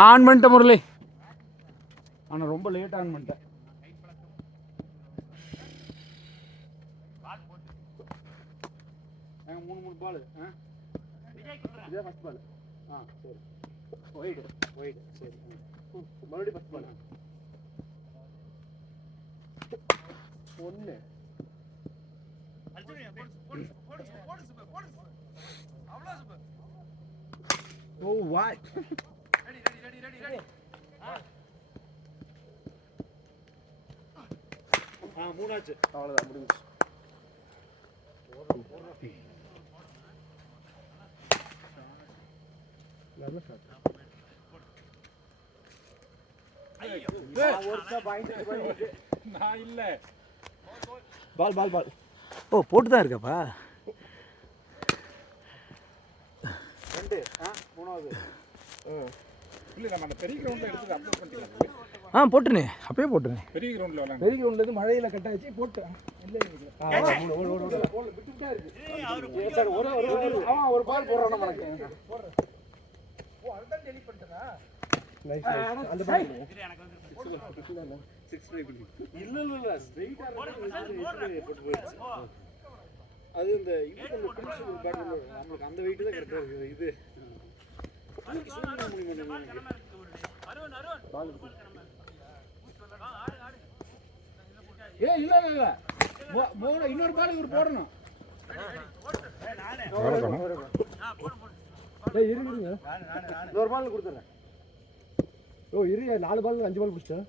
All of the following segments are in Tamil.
ஆன் பண்ணிட்டேன் முரளி. ஆனால் ரொம்ப லேட் ஆன் பண்ணிட்டேன். மூணு பால். இதே ஃபஸ்ட் பால். சரி ஒயிடு சரி. மறுபடியும் first ball. 1 Oh what? Ready. மூணாச்சு. அவ்வளவுதான் முடிஞ்சு. நல்ல ஷாட். நான் இல்ல. பால். ஓ போட்டு தான் இருக்கப்பா. 2 மூணாவது. இல்ல நம்ம அந்த பெரிய கிரவுண்ட்ல எடுத்து அப்லோட் பண்ணிட்டீங்களா? போட்டுனே அப்பவே போட்டுனே. பெரிய கிரவுண்ட்ல விளையாடுங்க. பெரிய கிரவுண்ட்ல இருந்து மழையில கட் ஆச்சு போட்டு. இல்ல ஓடு விட்டுட்டே இருக்கு. ஒரு பால் போடுறானே நமக்கு. ஓ அதுதான் டெலீட் பண்ணிட்டதா? நைஸ். அந்த பால் எனக்கு வந்து 6 ட்ரை பண்ணி. இல்ல ஸ்ட்ரைட்டா போட்டு போயிடுச்சு. அது இந்த இது கொஞ்சம் பிரின்சிபல் பேட்டர்ல நமக்கு அந்த வெயிட் தான் கரெக்ட்டா இருக்குது. இது இல்ல இன்னொரு பால் இவர் போடணும். இருங்க இன்னொரு பால் கொடுத்துறேன். ஓ இருங்க 4 பால் 5 பால் பிடிச்சா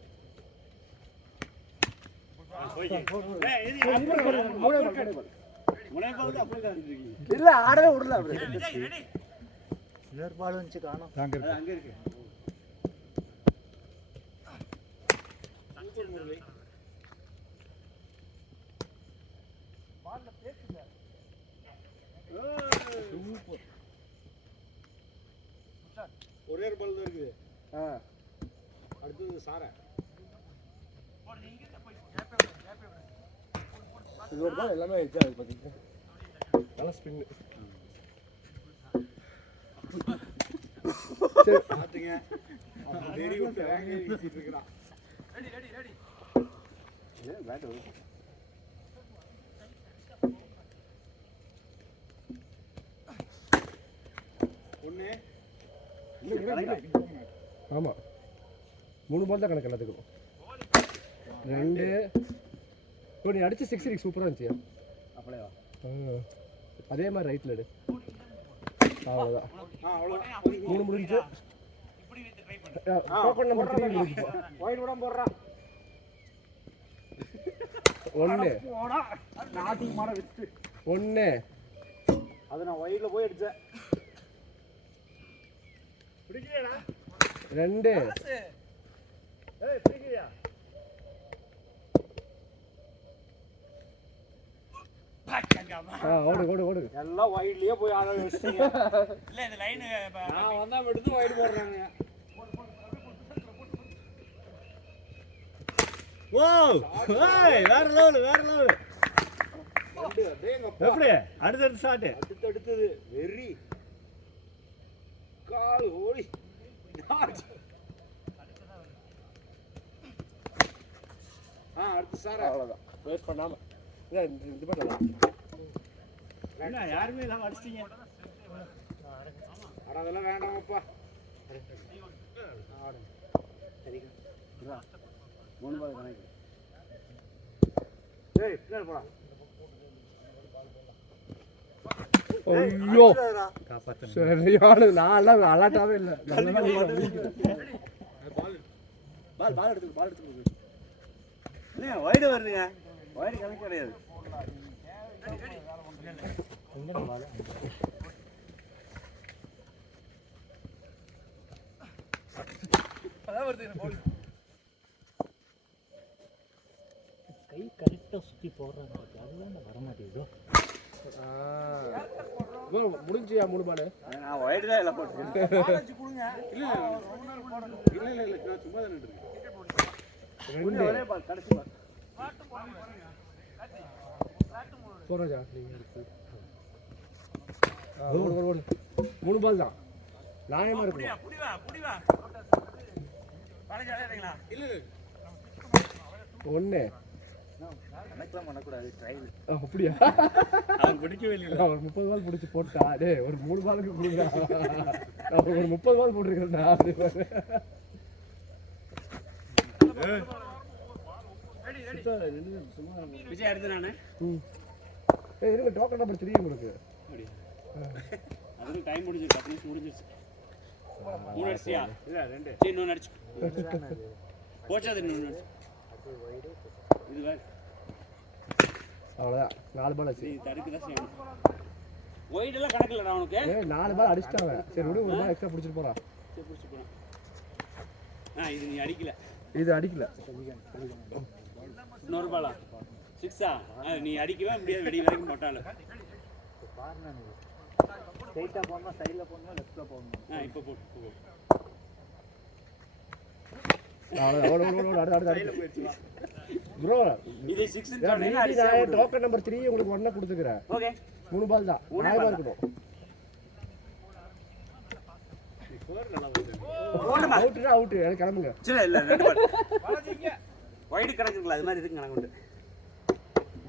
இல்ல ஆடவே விடல. இன்னொரு பால் வந்துச்சு காணோம். அங்க இருக்கு. பால்ல பேக்குங்க. சூப்பர். ஒரே ஒரு பால் தான் இருக்குது. அடுத்து சார. இது ஒரு பால் எல்லாமே ஆயிடுச்சு. அது பாத்தீங்க நல்ல ஸ்பின். சரி பாத்துங்க. Very good. வேங்க வீசிட்டு இருக்கறான். ரெடி. ஏ பேட் வருது. ஒண்ணே இல்ல. ஆமா 3 பால் தான் கணக்கு எல்லாத்துக்கும். 2 நீ அடிச்சு 6 சூப்பரா இருந்துச்சு. அப்படியே அதே மாதிரி ரைட்ல எடு. அவ்வளவுதான். அவ்வளவுதான். 3 முடிஞ்சு. இப்படி ட்ரை பண்ணு. டோக்கன் நம்பர் 3 முடிஞ்சு. வைட் விடாம போடுறா. 1 போடா. நாட்டி மாற விட்டு. 1 அது நான் வைட்ல போய் அடிச்சேன். பிடிக்கலையா? 2 ஏய் பிடிக்கலையா? ஓடு எல்லாம் வைட்லயே போய் ஆட வச்சிட்டீங்க. இல்ல இந்த லைன் நான் வந்தா மட்டும் வைட் போடுறாங்க. ஓ ஏய் வேற லெவல். எப்படி அடுத்து ஷாட் அடுத்தது வெரி கால் ஓடி அடுத்து சார் அவ்வளவுதான். வேஸ்ட் பண்ணாம இது பண்ணலாம். என்ன யாருமே இல்லாம அடிச்சிட்டீங்க. அதெல்லாம் வேண்டாமப்பா. சரிங்க 3 பால் கணக்கு. ஏய் பின்னாடி போடா. ஐயோ காப்பாத்து. சரியான நான் அலட்டாவே இல்ல. பால் எடுத்து இல்ல வைட் வருதுங்க. வைட் கணக்கு கிடையாது. எங்க பால் அத வருது பால். கை கரெக்ட்டா சுத்தி போடுறாங்க. அதுதான் வர மாட்டேங்குது. முடிஞ்சியா 3 பால்? நான் வைட் தான் எல்லாம் போட்டுட்டேன். பால் வச்சு கொடுங்க. இல்ல நான் சும்மா தான் நின்னுட்டு இருக்கேன். ஒரே பால் கடைசி பால். பாட்டு போடுங்க. போறோஜா நீங்க இருக்கு. ஓடு 3 பால் தான். நியாயமாக இருக்கணும். ஒன்று அப்படியா? பிடிக்கவே இல்லை. ஒரு 30 பால் பிடிச்சி போட்டா டே ஒரு 3 பாலுக்கு கொடுங்க. ஒரு 30 பால் போட்டிருக்கேன்டா. விஜய் எடுத்து நானே இருங்க டோக்கன் நம்பர் 3 உங்களுக்கு. அதுக்கு டைம் முடிஞ்சிருச்சு. 10 நிமிஷம் முடிஞ்சிருச்சு. 3 அடிச்சியா? இல்ல 2. சரி இன்னொன்னு அடிச்சு. போச்சா அது இன்னொன்னு அடிச்சு. இது வேற. அவ்வளவுதான் 4 பால் ஆச்சு. நீ தடுக்க தான் செய்யணும். வைட் எல்லாம் கணக்கில்லடா உனக்கு. 4 பால் அடிச்சிட்டாங்க. சரி விடு ஒரு பால் எக்ஸ்ட்ரா பிடிச்சிட்டு போறா. சரி பிடிச்சு போறா. இது நீ அடிக்கல. இது அடிக்கல. இன்னொரு பாலா 6ஆ? நீ அடிக்கவே முடியாது. வெடி வரைக்கும் போட்டால ஸ்ட்ரைட்டா போறமா சைடுல போறமா லெஃப்ட்ல போறமா? இப்போ போடு. ப்ரோ இது 6 டோக்கன் நம்பர் 3 உங்களுக்கு 1 கொடுத்துக்கிறேன். ஓகே 3 பால் தான். நியாயமா இருக்கணும். அவுட் எனக்கு கிளம்புங்க. இல்ல 2 பால் வைட் கணக்குங்களா? அது மாதிரி இருக்கு கணக்கு உண்டு.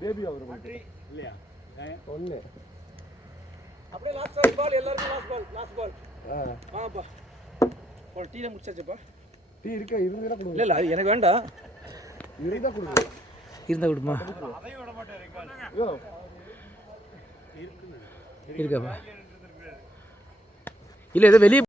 பேபி அவர் இல்லையா? 1 அப்படியே லாஸ்ட் பால் எல்லாருக்கும் லாஸ்ட் பால் வாப்பா. ஒரு டீல முடிச்சாச்சுப்பா. டீ இருக்க இருந்தா கொடுங்க. இல்ல எனக்கு வேண்டாம். இருந்தா கொடுங்க. இருந்தா கொடுமா? அதையும் விட மாட்டேன். இருக்காப்பா. இல்ல ஏதோ வெளிய